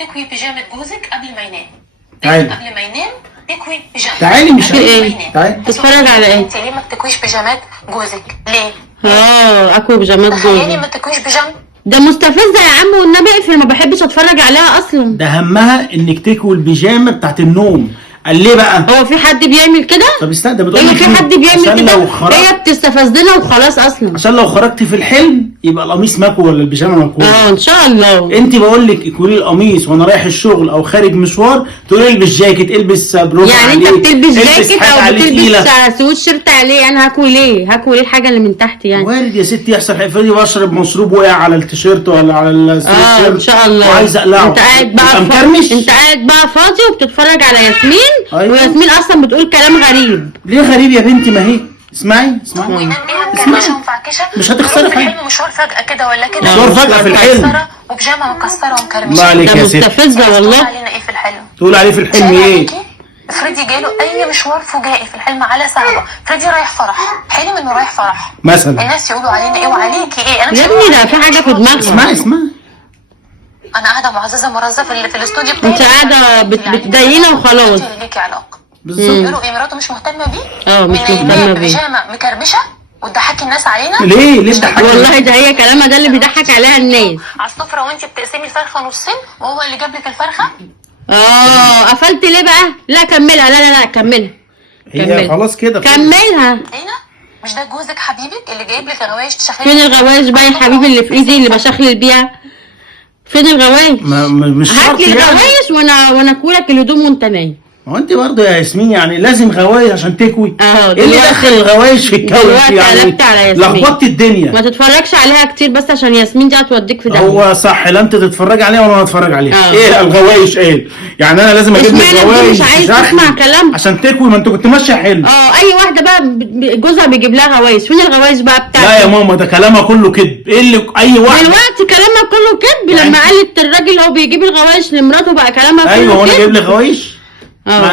تكوي بيجامة جوزك قبل ما ينام. تعالي قبل ما ينام تكوي بيجامة. تعالي مش قبل ما ايه؟ ينام. تعالي تتفرج على ايه؟ انت ليه ما بتكويش بيجامات جوزك؟ ليه؟ اكوي بيجامات تخيلي جوزي. ما تكويش بيجامة. ده مستفزه يا عم والنبي اقفل، ما بحبش اتفرج عليها اصلا. ده همها انك تكوي البيجامه بتاعت النوم. قال ليه بقى؟ هو في حد بيعمل كده؟ طب استنى، ده بتقول هي لك في إيه؟ حد بيعمل عشان كده؟ لو خرجت هي بتستفزنا وخلاص اصلا. عشان لو خرجت في الحلم يبقى القميص مكوي ولا البيجامه مكويه. ان شاء الله. انت بقول لك اكوي القميص وانا رايح الشغل او خارج مشوار، تقولي البس جاكيت، البس بلوفر يعني عليه، انت بتلبس البس جاكيت حاجة او عليه تقيلة. بتلبس سويت شيرت عليه، انا هاكل ليه؟ هاكل ايه الحاجه اللي من تحت يعني؟ وارد يا ستي يحصل. افرضي بشرب مشروب وقع على التيشيرت ولا على السويت شيرت ان شاء الله. وعايز اقلعه، انت قاعد بقى مكرمش. انت قاعد بقى فاضي وبتتفرج على ياسمين. أيوة. وياسمين اصلا بتقول كلام غريب. ليه غريب يا بنتي؟ ما هي اسمعي وينام بيها اسمعي. مكرمشة ومفعكشة. مش هتخسري يروح في حاجة. الحلم مشوار فجأة كده ولا كده. مشوار فجأة في الحلم. مكسرة وبيجامة مكسرة ومكرمشة. الله عليك ده يا ست. مستفزه تقول والله. علينا ايه في الحلم؟ تقول عليه في الحلم شايل ايه؟ عليكي؟ افرضي جاله اي مشوار فجائي في الحلم على سهرة، افرضي رايح فرح، حلم انه رايح فرح. مثلا الناس يقولوا علينا ايه وعليكي ايه؟ انا مش يا هقول ابني ده عليكي في حاجه في مشوار. دماغها. اسمعي انا قاعده معززه مرزه في الاستوديو بتاعي. انت قاعده بتضايقينا وخلاص. انت ليكي علاقه. بالظبط. يقولوا ايه مراته مش مهتمه بيه؟ مش مهتمه بيه. بيجامه مكرمشه وتضحكي الناس علينا. ليه تضحكي؟ والله ده هي كلامها ده اللي بيضحك عليها الناس. على السفره وانت بتقسمي الفرخه نصين وهو اللي جاب لك الفرخه. قفلت ليه بقى؟ لا كملها، لا كملها. هي خلاص كده. كملها. هنا مش ده جوزك حبيبك اللي جايب لك غوايش تشخلي؟ فين الغوايش بقى يا حبيبي اللي في ايدي اللي بشخلل بيها؟ فين الغوايش؟ مش شرط هات لي يعني. الغوايش وانا اكولك الهدوم وانت نايم. ما هو انت برضه يا ياسمين يعني لازم غوايش عشان تكوي. ايه اللي دلوقتي- دخل الغوايش في الكون دلوقتي يعني؟ قلبت على ياسمين. لخبطت الدنيا. ما تتفرجش عليها كتير بس عشان ياسمين دي هتوديك في داهيه. هو صح، لا انت تتفرج عليها ولا انا اتفرج عليها. اه. ايه الغوايش ايه؟ يعني انا لازم اجيب لك اشمعنى انت غوايش مش عايز شحن تسمع كلام؟ عشان تكوي؟ ما انت كنت ماشيه حلو. اي واحده بقى جوزها بيجيب لها غوايش، فين الغوايش بقى بتاعتك؟ لا يا ماما، ده كلامها كله كذب. ايه اللي اي واحد؟ دلوقتي كلامها كله كذب. يعني- لما قالت الراجل هو بيجيب الغوايش لمراته بقى كلامها كله ايوه وانا كذب. جايب لك غوايش.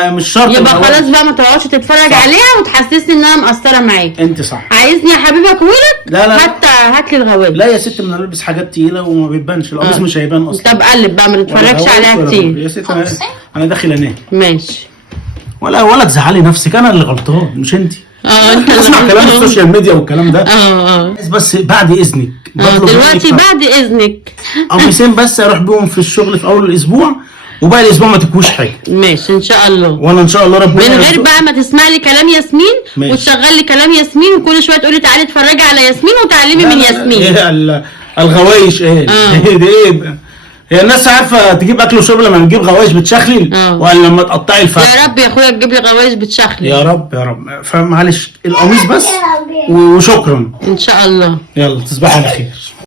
مش شرط يبقى الغوايش. خلاص بقى ما تقعدش تتفرج صح. عليها وتحسسني ان انا مقصره معاك. انت صح. عايزني يا حبيبي اكويلك؟ لا. هات لي الغوايش. لا يا ست، انا بلبس حاجات تقيله وما بتبانش، القميص مش هيبان اصلا. طب قلب بقى، ما تتفرجش عليها كتير. يا ست انا داخل انام. ماشي. ولا تزعلي نفسك، انا اللي غلطان مش انت. انت اسمع كلام السوشيال ميديا والكلام ده. اه بس بعد اذنك بطلب دلوقتي منك بعد اذنك. قميصين بس اروح بيهم في الشغل في اول الاسبوع، وباقي الاسبوع ما تكويش حاجه. ماشي ان شاء الله. وانا ان شاء الله ربنا من غير بقى ما تسمع لي كلام ياسمين ماشي. وتشغل لي كلام ياسمين وكل شويه تقولي تعالي اتفرجي على ياسمين وتعلمي من ياسمين. ايه الغوايش ايه؟ دي ايه؟ هي الناس عارفه تجيب اكل وشرب لما نجيب غوايش بتشخلل ولا لما تقطعي الفرخه؟ يا رب يا اخويا تجيب لي غوايش بتشخلل. يا رب. فمعلش القميص بس وشكرا. ان شاء الله. يلا تصبحوا على خير.